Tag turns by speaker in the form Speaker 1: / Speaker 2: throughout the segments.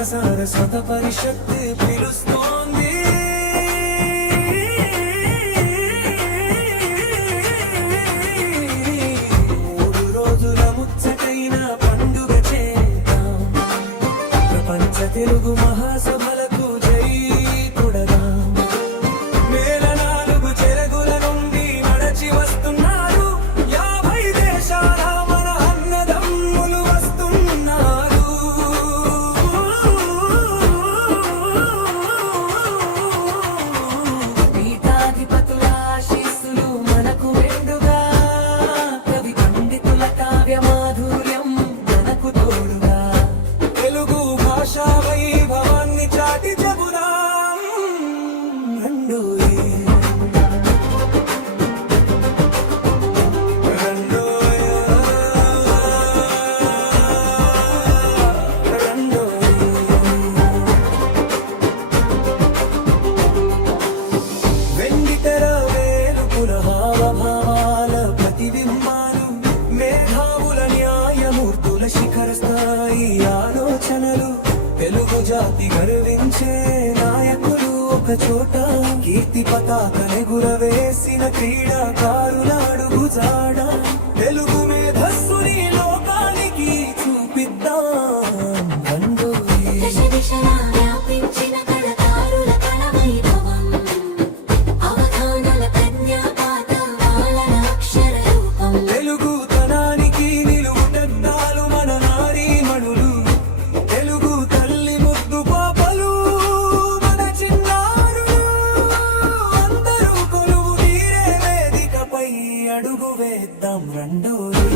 Speaker 1: శక్తి పిలుస్తోంది. మూడు రోజుల ముచ్చటైన పండుగ చేద్దాం. ప్రపంచ తెలుగు మహాసభ వేలుపుల హావభావాల ప్రతిబింబాలు మేధావుల న్యాయమూర్తుల శిఖర స్థాయి ఆలోచనలు తెలుగు జాతి గర్వించే నాయకులు ఒక చోట కీర్తి పతాకని గురవేసిన క్రీడాకారులు అడుగు వేద్దాం రండోయే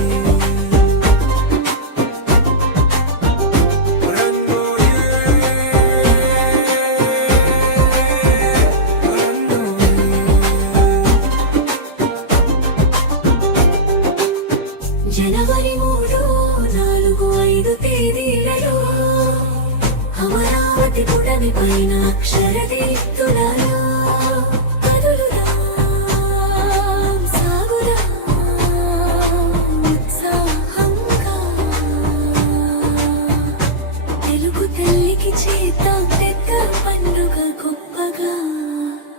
Speaker 2: జనవరి మూడు నాలుగు ఐదు తేదీలలో అమరావతి పుటమి పైన అక్షర చేత పండుగ గొప్పగా.